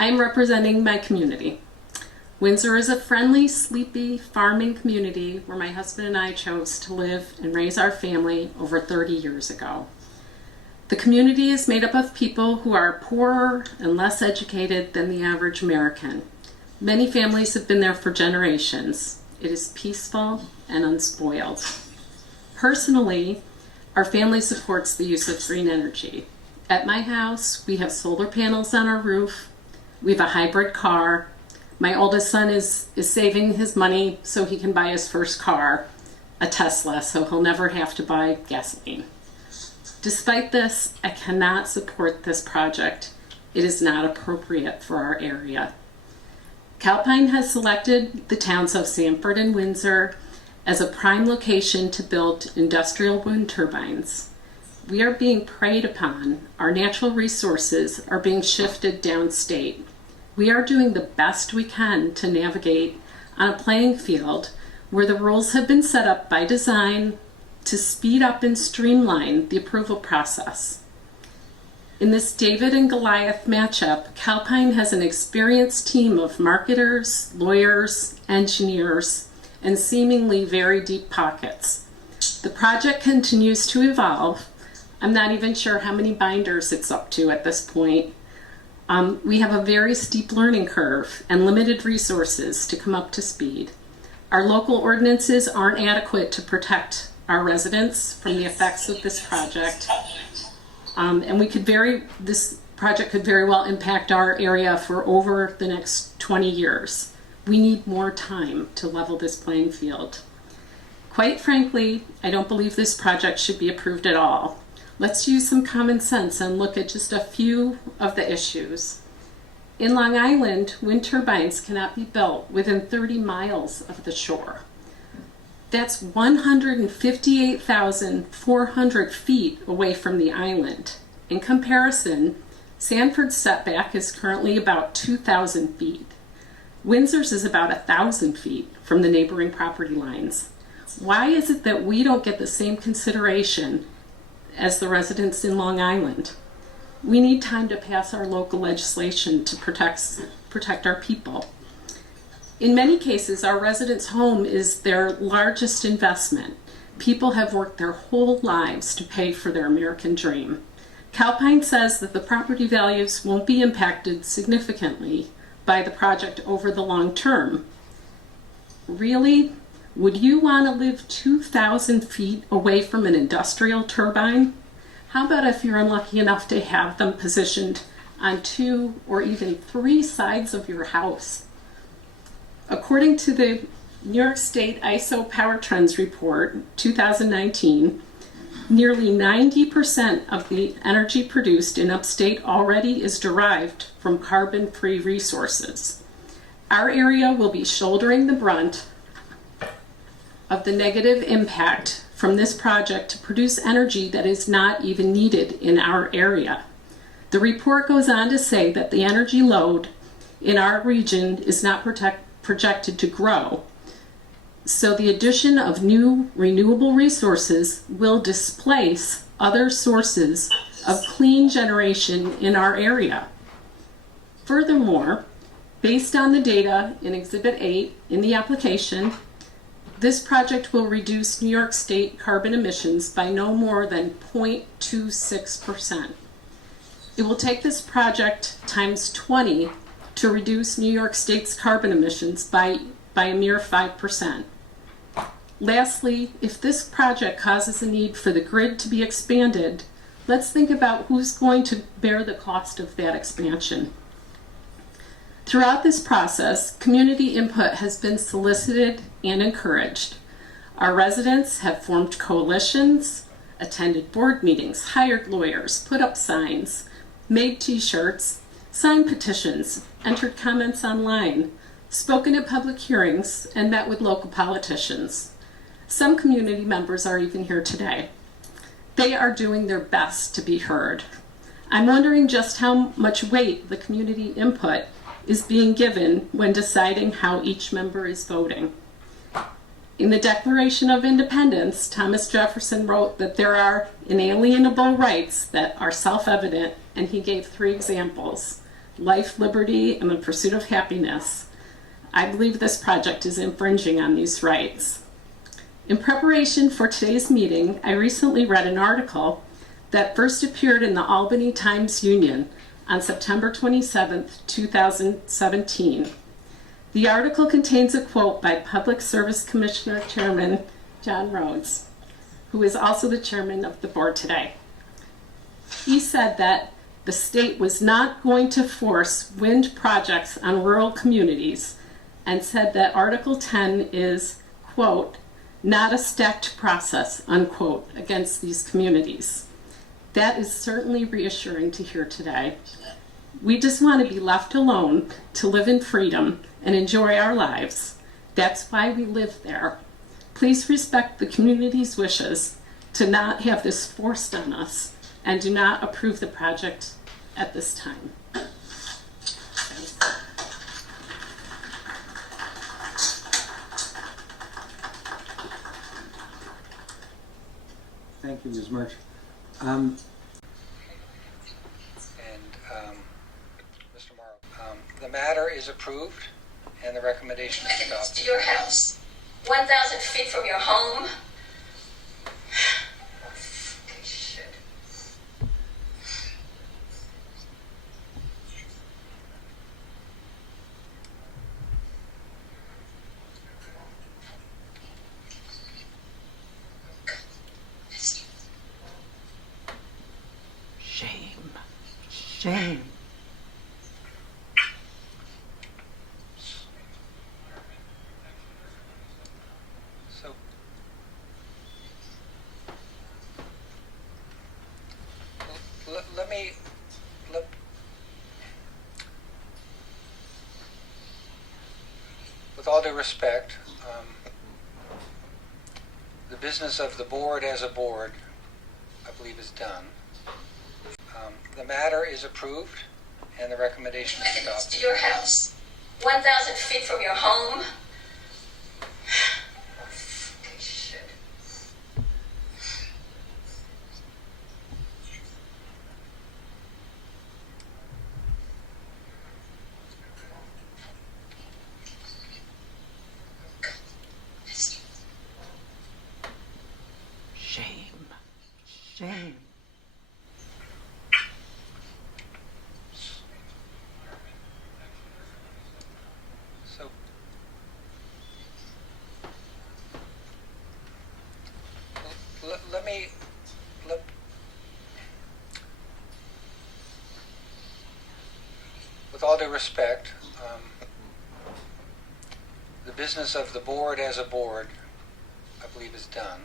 I am representing my community. Windsor is a friendly, sleepy, farming community where my husband and I chose to live and raise our family over 30 years ago. The community is made up of people who are poorer and less educated than the average American. Many families have been there for generations. It is peaceful and unspoiled. Personally, our family supports the use of green energy. At my house, we have solar panels on our roof. We have a hybrid car. My oldest son is saving his money so he can buy his first car, a Tesla, so he'll never have to buy gasoline. Despite this, I cannot support this project. It is not appropriate for our area. Calpine has selected the towns of Sanford and Windsor as a prime location to build industrial wind turbines. We are being preyed upon. Our natural resources are being shifted downstate. We are doing the best we can to navigate on a playing field where the rules have been set up by design to speed up and streamline the approval process. In this David and Goliath matchup, Calpine has an experienced team of marketers, lawyers, engineers, and seemingly very deep pockets. The project continues to evolve. I'm not even sure how many binders it's up to at this point. We have a very steep learning curve and limited resources to come up to speed. Our local ordinances aren't adequate to protect our residents from the effects of this project. And this project could very well impact our area for over the next 20 years. We need more time to level this playing field. Quite frankly, I don't believe this project should be approved at all. Let's use some common sense and look at just a few of the issues. In Long Island, wind turbines cannot be built within 30 miles of the shore. That's 158,400 feet away from the island. In comparison, Sanford's setback is currently about 2,000 feet. Windsor's is about 1,000 feet from the neighboring property lines. Why is it that we don't get the same consideration as the residents in Long Island? We need time to pass our local legislation to protect our people. In many cases, our residents' home is their largest investment. People have worked their whole lives to pay for their American dream. Calpine says that the property values won't be impacted significantly by the project over the long term. Really? Would you want to live 2,000 feet away from an industrial turbine? How about if you're unlucky enough to have them positioned on 2 or even 3 sides of your house? According to the New York State ISO Power Trends Report 2019, nearly 90% of the energy produced in upstate already is derived from carbon-free resources. Our area will be shouldering the brunt of the negative impact from this project to produce energy that is not even needed in our area. The report goes on to say that the energy load in our region is not projected to grow. So the addition of new renewable resources will displace other sources of clean generation in our area. Furthermore, based on the data in Exhibit 8 in the application, this project will reduce New York State carbon emissions by no more than 0.26%. It will take this project times 20 to reduce New York State's carbon emissions by a mere 5%. Lastly, if this project causes a need for the grid to be expanded, let's think about who's going to bear the cost of that expansion. Throughout this process, community input has been solicited and encouraged. Our residents have formed coalitions, attended board meetings, hired lawyers, put up signs, made t-shirts, signed petitions, entered comments online, spoken at public hearings, and met with local politicians. Some community members are even here today. They are doing their best to be heard. I'm wondering just how much weight the community input is being given when deciding how each member is voting. In the Declaration of Independence, Thomas Jefferson wrote that there are inalienable rights that are self-evident, and he gave 3 examples: life, liberty, and the pursuit of happiness. I believe this project is infringing on these rights. In preparation for today's meeting, I recently read an article that first appeared in the Albany Times-Union on September 27, 2017. The article contains a quote by Public Service Commissioner Chairman John Rhodes, who is also the chairman of the board today. He said that the state was not going to force wind projects on rural communities, and said that Article 10 is, quote, not a stacked process, unquote, against these communities. That is certainly reassuring to hear today. We just want to be left alone to live in freedom and enjoy our lives. That's why we live there. Please respect the community's wishes to not have this forced on us, and do not approve the project at this time. Thank you, Ms. Mirch. Mr. Mauro, the matter is approved and the recommendation is adopted. To your house, 1,000 feet from your home. Fucking shit. Shame. Shame. So, with all due respect, the business of the board as a board, I believe, is done. The matter is approved and the recommendation is adopted. To your house, 1,000 feet from your home. Fucking shit. Shame. Shame. So, with all due respect, the business of the board as a board, I believe, is done.